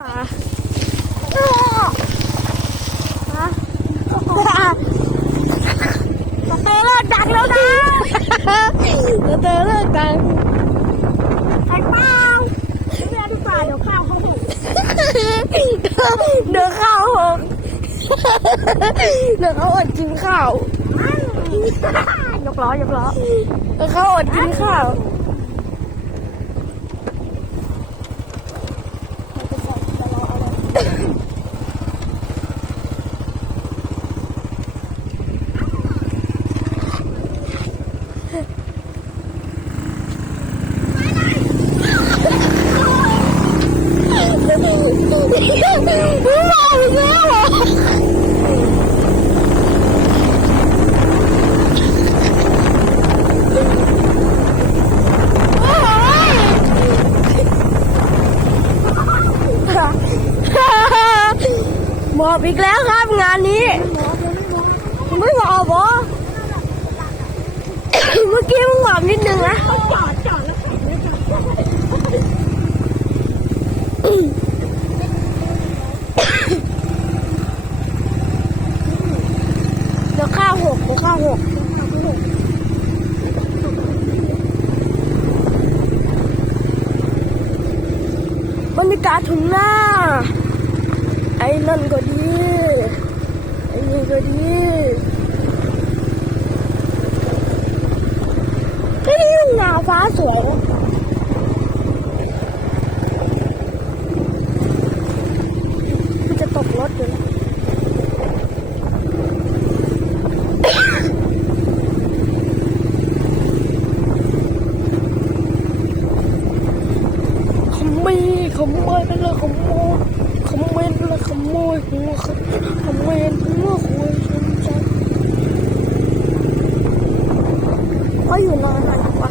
ฮะเตอเลิกดังแล้วนะกระเตอเลิกดังไอ้เป้าแม่ดูป่าเดี๋ยวข้าวเขาเดี๋ยวข้าวหกเดี๋ยวเขาอดกินข้าวยกล้อยกล้อเดี๋ยวเขาอดกินข้าว บอกอีกแล้วเหรอหมอบอีกแล้วครับงานนี้ ไม่หมอบเหรอเมื่อกี้มึงหมอบนิดนึงนะ เดี๋ยวข้าวหกเดี๋ยวข้าวหก บรรยากาศทุ่งหน้า ไอ้นั่นก็ดี ไอ้นี่ก็ดีไอ้นี่หนาฟ้าสวยนะมันจะตกรถอยู่แล้ว ขโมยไปเลยขโมยขโมยไปเลยขโมยหัวขโมยหัวหัวฉันจังเขาอยู่นานไหนวะ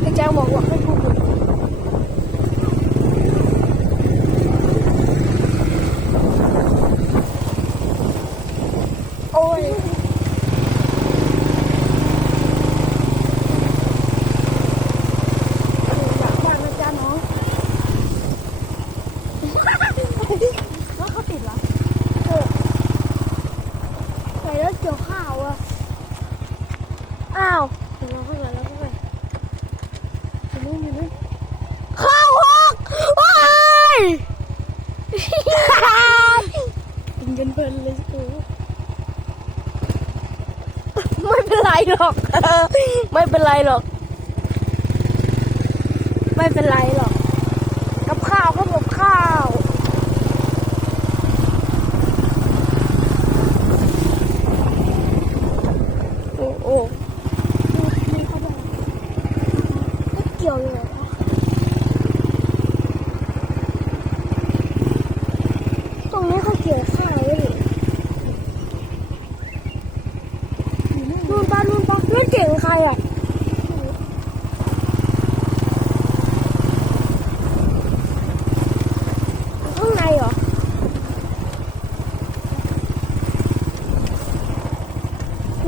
ไอ้แจ้งบอกว่าให้พูดอยู่โอ้ย อยากฟังนะจ๊ะน้องแล้วเขาติดเหรอเออใส่แล้วเกี่ยวข้าวอะ อ้าวเดี๋ยวเราเพิ่งเลยเราเพิ่งเลยอยู่นู่นอยู่นู่นข้าวหกว้าย กินกันเพลินเลยกูไม่เป็นไรหรอก ไม่เป็นไรหรอก ไม่เป็นไรหรอก กับข้าวก็กับข้าว โอ้โอ้นี่เขาบอกไม่เกี่ยวเลยเหรอตรงนี้เขาเกี่ยวข้าวไว้ดินู่นป้านู่นป้านู่นเก่งใครอะข้างในเหรอ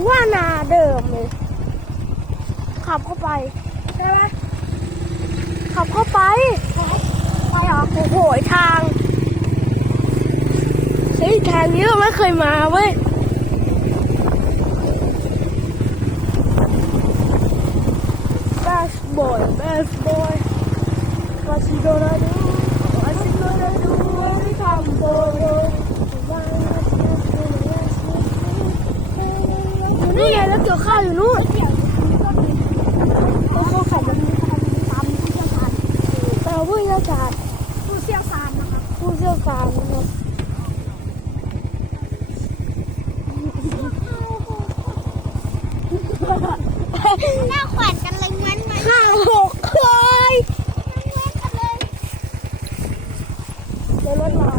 ว่านาเดิมเลยขับเข้าไปใช่ไหมขับเข้าไปไปเหรอโอ้โหทางางนี้เราไม่เคยมาเว้ย Best boy, best boy. What's he gonna do? What's he gonna do when we come for you? อยู่นี่ไงแล้วเกี่ยวข้าวอยู่นู่นเขาเขาขับมันตามผู้เชี่ยวชาญแต่ผู้เชี่ยวชาญผู้เชี่ยวชาญนะคะผู้เชี่ยวชาญนะครับ หน้าขวัญกันเลยงั้นไหม ข้าวหกเคย งั้นกันเลย เดี๋ยวรถมา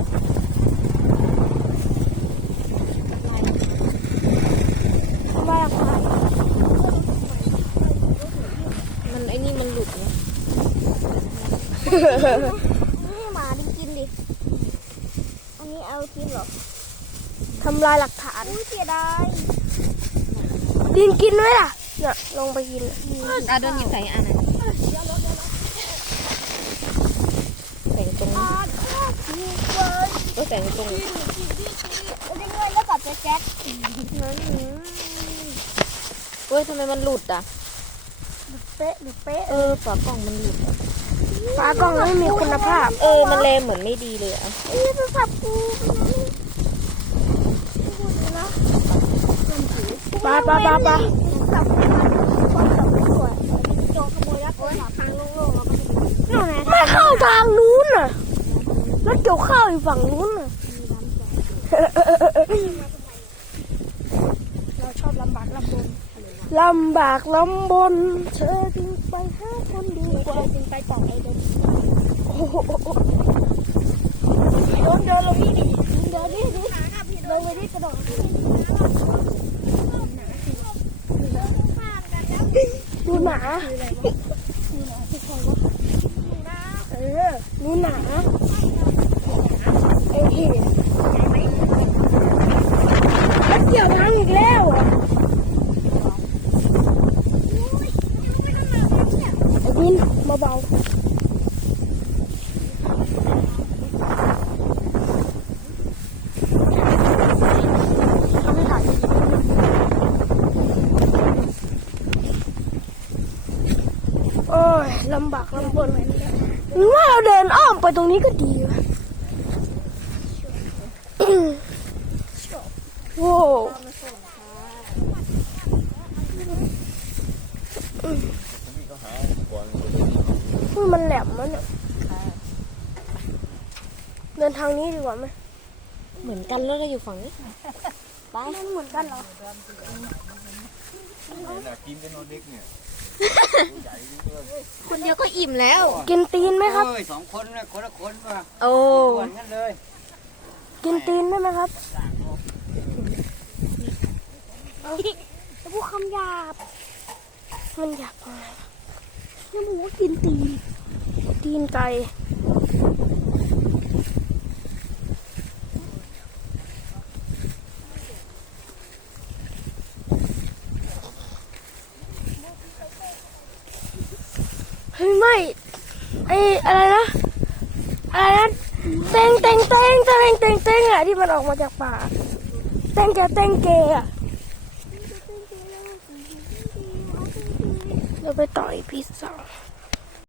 ทำไมอะคะมันไอ้นี่มันหลุดนะนี่หมาดิกินดิ อันนี้เอากินเหรอทำลายหลักฐานอุ้ยเสียดายดินกินไหมล่ะเนี่ยลงไปกินอะเดินหยิบใส่อันไหนใส่ตรงนี้ ก็ใส่ตรงนี้เล่นเงินแล้วกับแจ๊ดเฮ้ยทำไมมันหลุดอะเป๊ะหรือเป๊ะเออฝากล่องมันหลุดอะปลากล้องไม่มีคุณภาพ เออมันแลเหมือนไม่ดีเลยอะนี่เป็นสับกูปลาปลาปลาปลาไม่เข้าทางนู้นน่ะรถเกี่ยวข้าว อยู่ฝั่งนู้นน่ะเราชอบลำบากลำบนลำบากลำบน เธอจึงไปหาคนดีกว่าจึงไปกล่องไอเดนโอ้โหโดนเดินลงนี่ดิเดินนี่ดิลงไปที่กระโดดดูหนาเออดูหนาเอ้ย แล้วเกี่ยวทางอีกแล้วเหรอไอ้บินเบาๆเขาไม่ถ่ายโอ้ยลำบากลำบนหรือว่าเราเดินอ้อมไปตรงนี้ก็ดีวะโว้ว อุ้ยมันแหลมมัน เนี่ยเดินทางนี้ดีกว่าไหมเหมือนกันแล้วก็อยู่ฝั่งนี้มันเหมือนกันเหรอน่ะกินกันนอนเด็กเนี่ยใหญ่ด้วยคนเดียวก็อิ่มแล้ว กินตีนไหมครับ เอ้ยสองคนนะคนละคนมาโอ้ส่วนกันเลยกินตีนได้ไหมครับจะพูดคำหยาบมันหยาบยังไงยังบอกว่ากินตีน ตีนไก่เฮ้ยไม่ไออะไรนะ อะไรนะเต็งเต็งเต็งเต็งเต็งเต็งอะที่มันออกมาจากป่าเต็งแกเต็งเกอะเราไปต่ออีพีสอง